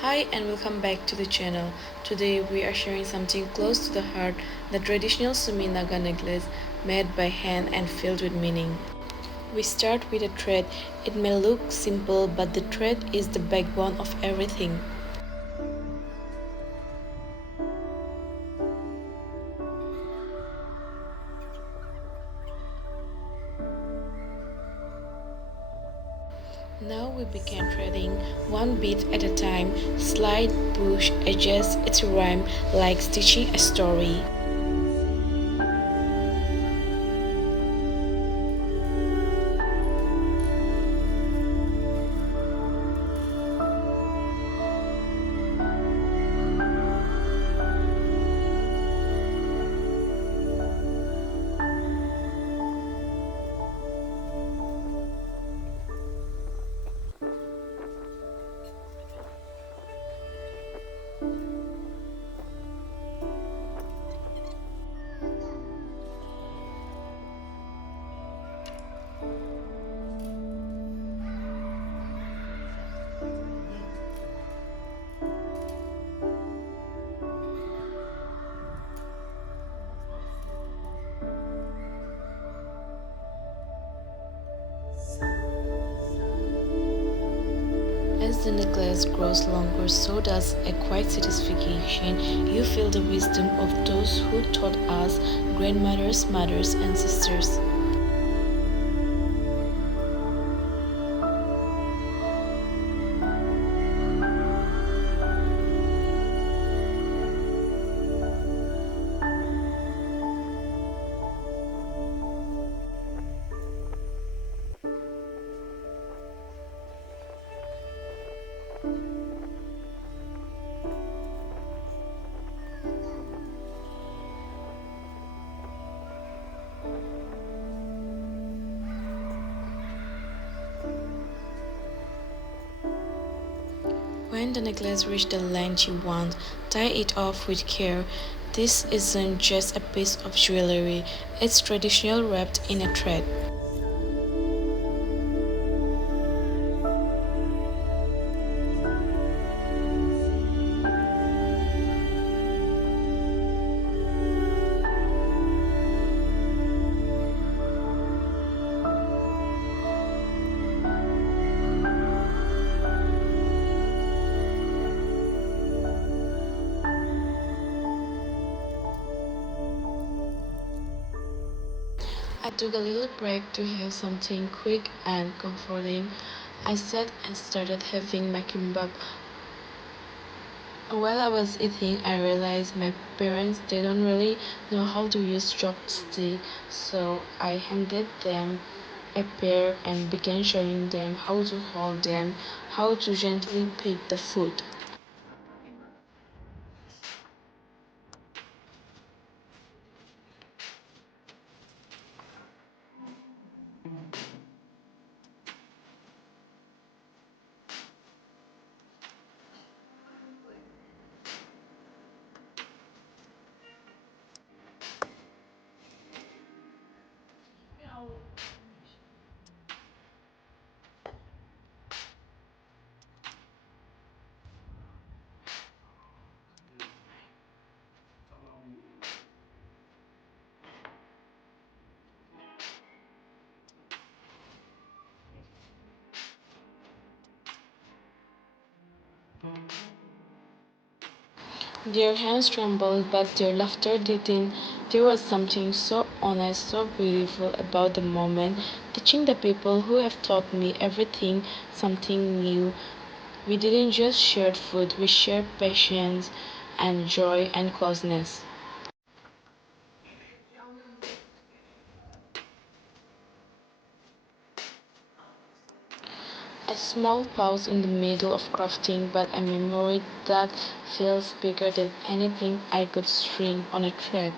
Hi and welcome back to the channel. Today we are sharing something close to the heart, the traditional Sumi Naga necklace made by hand and filled with meaning. We start with a thread. It may look simple, but the thread is the backbone of everything. Now we begin threading, one bead at a time, slide, push, adjust its rhyme like stitching a story. As the necklace grows longer, so does a quiet satisfaction. You feel the wisdom of those who taught us, grandmothers, mothers, and sisters. When the necklace reaches the length you want, tie it off with care. This isn't just a piece of jewelry, it's traditional wrapped in a thread. I took a little break to have something quick and comforting. I sat and started having my kimbab. While I was eating, I realized my parents didn't really know how to use chopsticks, so I handed them a pair and began showing them how to hold them, how to gently pick the food. Their hands trembled, but their laughter didn't. There was something so honest, so beautiful about the moment, teaching the people who have taught me everything something new. We didn't just share food, we shared patience and joy and closeness. A small pause in the middle of crafting, but a memory that feels bigger than anything I could string on a thread.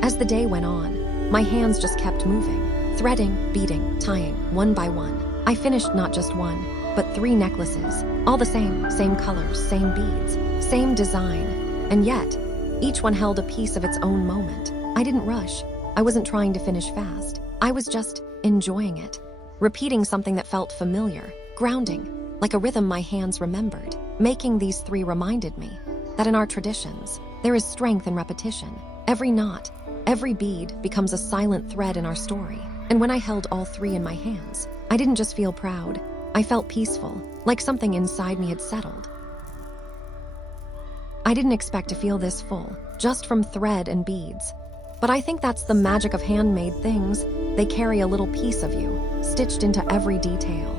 As the day went on, my hands just kept moving, threading, beading, tying, one by one. I finished not just one, but 3 necklaces, all the same colors, same beads, same design, and yet, each one held a piece of its own moment. I didn't rush. I wasn't trying to finish fast. I was just enjoying it, repeating something that felt familiar, grounding, like a rhythm my hands remembered. Making these 3 reminded me that in our traditions, there is strength in repetition. Every knot, every bead becomes a silent thread in our story. And when I held all 3 in my hands, I didn't just feel proud. I felt peaceful, like something inside me had settled. I didn't expect to feel this full, just from thread and beads. But I think that's the magic of handmade things. They carry a little piece of you, stitched into every detail.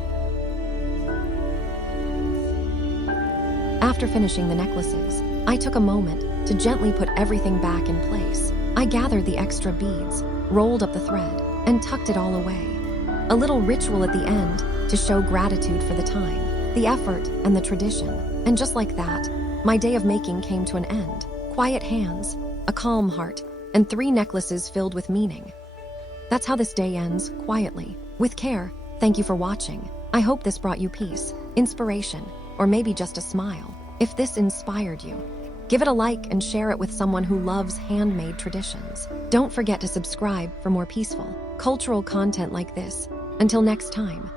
After finishing the necklaces, I took a moment to gently put everything back in place. I gathered the extra beads, rolled up the thread, and tucked it all away. A little ritual at the end to show gratitude for the time, the effort, and the tradition. And just like that, my day of making came to an end. Quiet hands, a calm heart, and 3 necklaces filled with meaning. That's how this day ends, quietly, with care. Thank you for watching. I hope this brought you peace, inspiration, or maybe just a smile. If this inspired you, give it a like and share it with someone who loves handmade traditions. Don't forget to subscribe for more peaceful, cultural content like this. Until next time.